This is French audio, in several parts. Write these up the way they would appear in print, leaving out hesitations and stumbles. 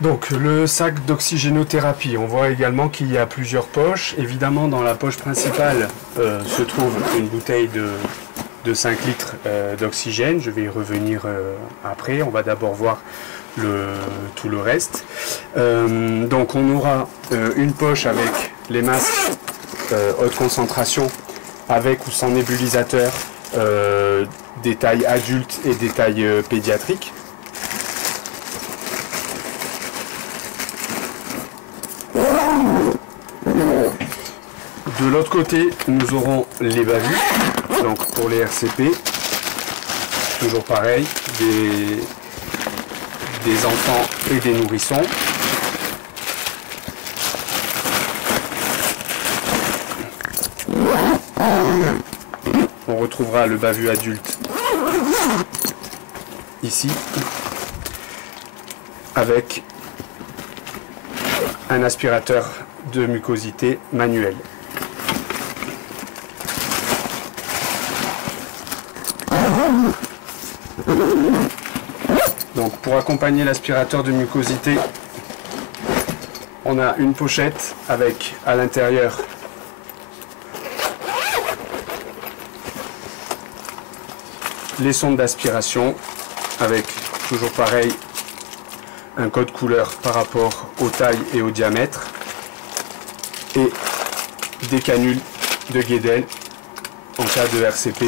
Donc le sac d'oxygénothérapie, on voit également qu'il y a plusieurs poches. Évidemment dans la poche principale se trouve une bouteille de 5 litres d'oxygène. Je vais y revenir après, on va d'abord voir tout le reste. Donc on aura une poche avec les masques haute concentration avec ou sans nébulisateur, des tailles adultes et des tailles pédiatriques. De l'autre côté, nous aurons les bavus, donc pour les RCP, toujours pareil, des enfants et des nourrissons. On retrouvera le bavu adulte ici, avec un aspirateur de mucosité manuel. Donc pour accompagner l'aspirateur de mucosité, on a une pochette avec à l'intérieur les sondes d'aspiration avec toujours pareil un code couleur par rapport aux tailles et au diamètre et des canules de Guédel en cas de RCP.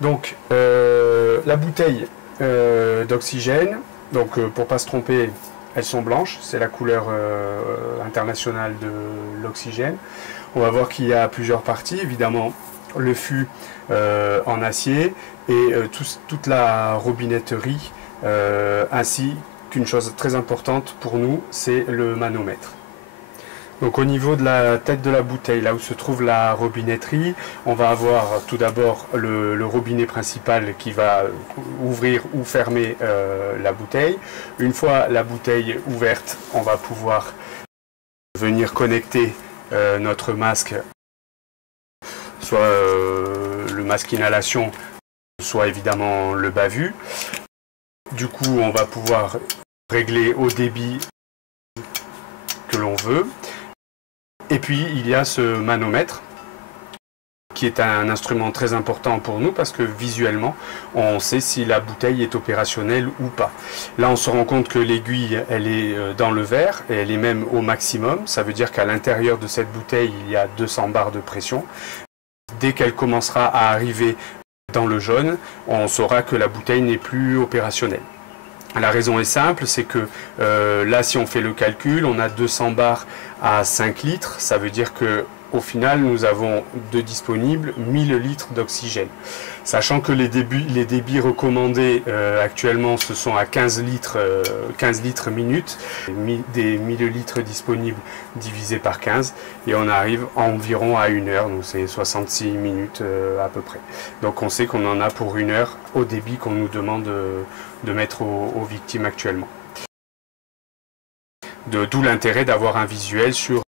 Donc la bouteille d'oxygène, donc pour pas se tromper, elles sont blanches, c'est la couleur internationale de l'oxygène. On va voir qu'il y a plusieurs parties, évidemment le fût en acier et toute la robinetterie, ainsi qu'une chose très importante pour nous, c'est le manomètre. Donc au niveau de la tête de la bouteille, là où se trouve la robinetterie, on va avoir tout d'abord le robinet principal qui va ouvrir ou fermer la bouteille. Une fois la bouteille ouverte, on va pouvoir venir connecter notre masque, soit le masque inhalation, soit évidemment le bavu. Du coup, on va pouvoir régler au débit que l'on veut. Et puis il y a ce manomètre qui est un instrument très important pour nous parce que visuellement on sait si la bouteille est opérationnelle ou pas. Là on se rend compte que l'aiguille elle est dans le verre et elle est même au maximum. Ça veut dire qu'à l'intérieur de cette bouteille il y a 200 bars de pression. Dès qu'elle commencera à arriver dans le jaune, on saura que la bouteille n'est plus opérationnelle. La raison est simple, c'est que là si on fait le calcul, on a 200 bars à 5 litres, ça veut dire que au final nous avons de disponibles 1000 litres d'oxygène. Sachant que les débits recommandés actuellement ce sont à 15 litres minute, des 1000 litres disponibles divisé par 15 et on arrive environ à 1 heure, donc c'est 66 minutes à peu près. Donc on sait qu'on en a pour 1 heure au débit qu'on nous demande de mettre aux victimes actuellement. D'où l'intérêt d'avoir un visuel sur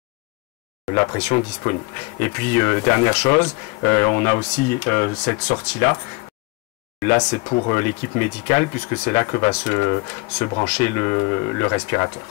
la pression disponible. Et puis dernière chose, on a aussi cette sortie-là. Là c'est pour l'équipe médicale puisque c'est là que va se brancher le respirateur.